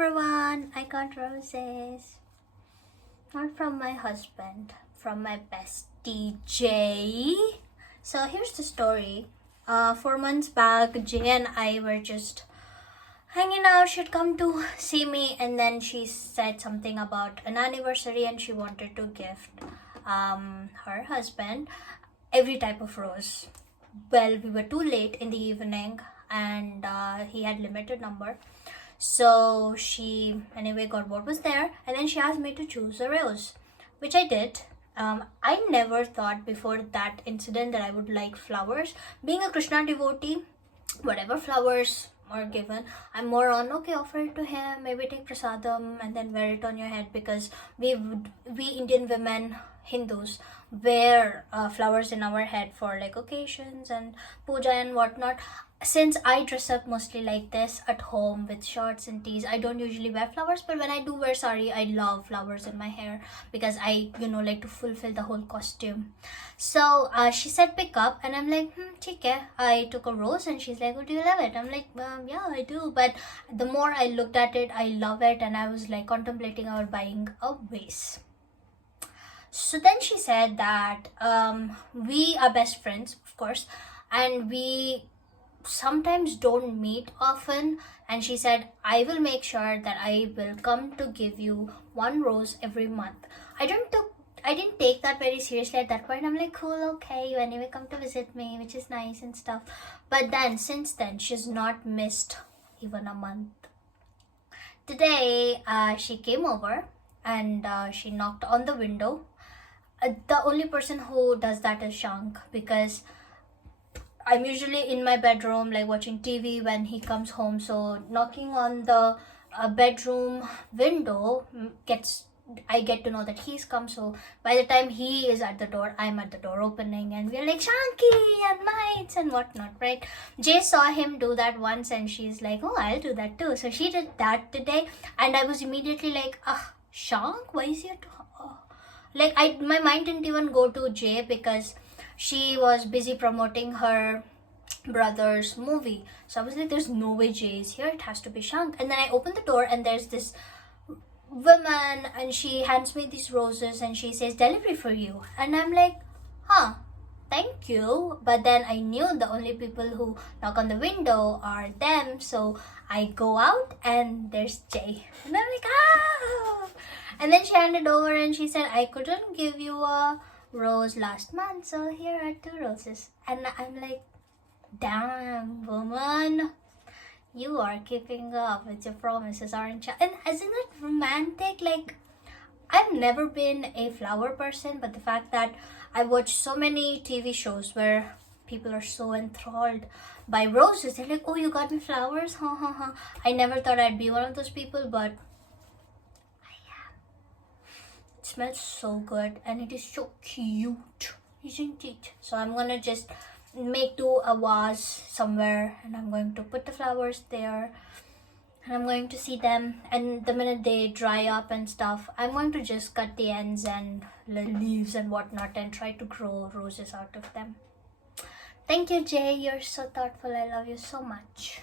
everyone, I got roses. Not from my husband, from my bestie Jay. So here's the story. 4 months back, Jay and I were just hanging out. She'd come to see me, and then she said something about an anniversary, and she wanted to gift her husband every type of rose. Well, we were too late in the evening, and he had limited number. So she anyway got what was there, and then she asked me to choose a rose, which I did. I never thought before that incident that I would like flowers. Being a Krishna devotee, whatever flowers are given, I'm more on okay, offer it to him, maybe take prasadam and then wear it on your head, because we Indian women, Hindus, wear flowers in our head for like occasions and puja and whatnot. Since I dress up mostly like this at home with shorts and tees, I don't usually wear flowers, but when I do wear sari, I love flowers in my hair because I like to fulfill the whole costume. So she said pick up, and I'm like, theek hai. I took a rose, and she's like, oh, do you love it? I'm like, yeah, I do. But the more I looked at it, I love it, and I was like contemplating about buying a vase. So then she said that we are best friends, of course, and we sometimes don't meet often, and she said I will make sure that I will come to give you one rose every month. I didn't take that very seriously at that point. I'm like, cool, okay, you anyway come to visit me, which is nice and stuff. But then since then she's not missed even a month. Today she came over, and she knocked on the window. The only person who does that is Shank, because I'm usually in my bedroom like watching TV when he comes home, so knocking on the bedroom window I get to know that he's come. So by the time he is at the door, I'm at the door opening, and we're like Shanky and mites and whatnot, right? Jay saw him do that once, and she's like, oh, I'll do that too. So she did that today, and I was immediately like, Shank, why is he my mind didn't even go to Jay because she was busy promoting her brother's movie. So I was like, there's no way Jay is here, it has to be Shank. And then I opened the door, and there's this woman, and she hands me these roses, and she says, delivery for you. And I'm like, thank you. But then I knew the only people who knock on the window are them, so I go out, and there's Jay, and I'm like, and then she handed over, and she said, I couldn't give you a rose last month, so here are 2 roses. And I'm like, damn, woman, you are keeping up with your promises, aren't you? And isn't it romantic? Like, I've never been a flower person, but the fact that I watch so many TV shows where people are so enthralled by roses, they're like, oh, you got me flowers, I never thought I'd be one of those people, but it smells so good, and it is so cute, isn't it? So I'm gonna just make a vase somewhere, and I'm going to put the flowers there, and I'm going to see them, and the minute they dry up and stuff, I'm going to just cut the ends and leaves and whatnot and try to grow roses out of them. Thank you, Jay, you're so thoughtful. I love you so much.